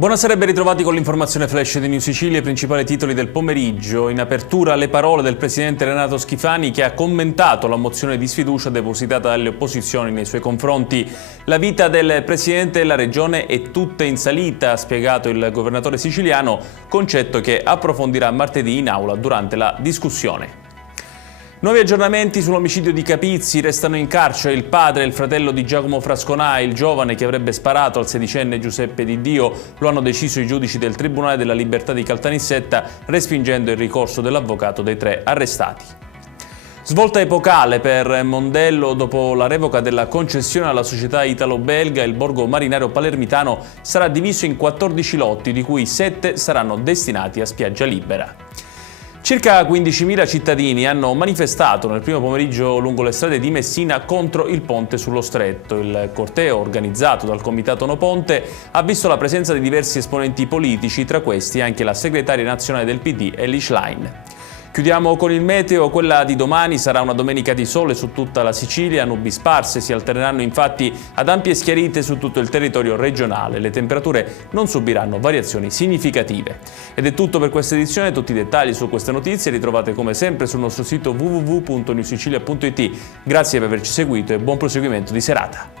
Buonasera e ben ritrovati con l'informazione flash di New Sicilia, i principali titoli del pomeriggio. In apertura le parole del presidente Renato Schifani, che ha commentato la mozione di sfiducia depositata dalle opposizioni nei suoi confronti. La vita del presidente della regione è tutta in salita, ha spiegato il governatore siciliano, concetto che approfondirà martedì in aula durante la discussione. Nuovi aggiornamenti sull'omicidio di Capizzi. Restano in carcere il padre e il fratello di Giacomo Frasconà, il giovane che avrebbe sparato al sedicenne Giuseppe Di Dio. Lo hanno deciso i giudici del Tribunale della Libertà di Caltanissetta, respingendo il ricorso dell'avvocato dei tre arrestati. Svolta epocale per Mondello. Dopo la revoca della concessione alla società italo-belga, il borgo marinario palermitano sarà diviso in 14 lotti, di cui 7 saranno destinati a spiaggia libera. Circa 15.000 cittadini hanno manifestato nel primo pomeriggio lungo le strade di Messina contro il ponte sullo Stretto. Il corteo, organizzato dal Comitato No Ponte, ha visto la presenza di diversi esponenti politici, tra questi anche la segretaria nazionale del PD, Elly Schlein. Chiudiamo con il meteo. Quella di domani sarà una domenica di sole su tutta la Sicilia, nubi sparse si alterneranno infatti ad ampie schiarite su tutto il territorio regionale. Le temperature non subiranno variazioni significative. Ed è tutto per questa edizione. Tutti i dettagli su queste notizie li trovate come sempre sul nostro sito www.newsicilia.it. Grazie per averci seguito e buon proseguimento di serata.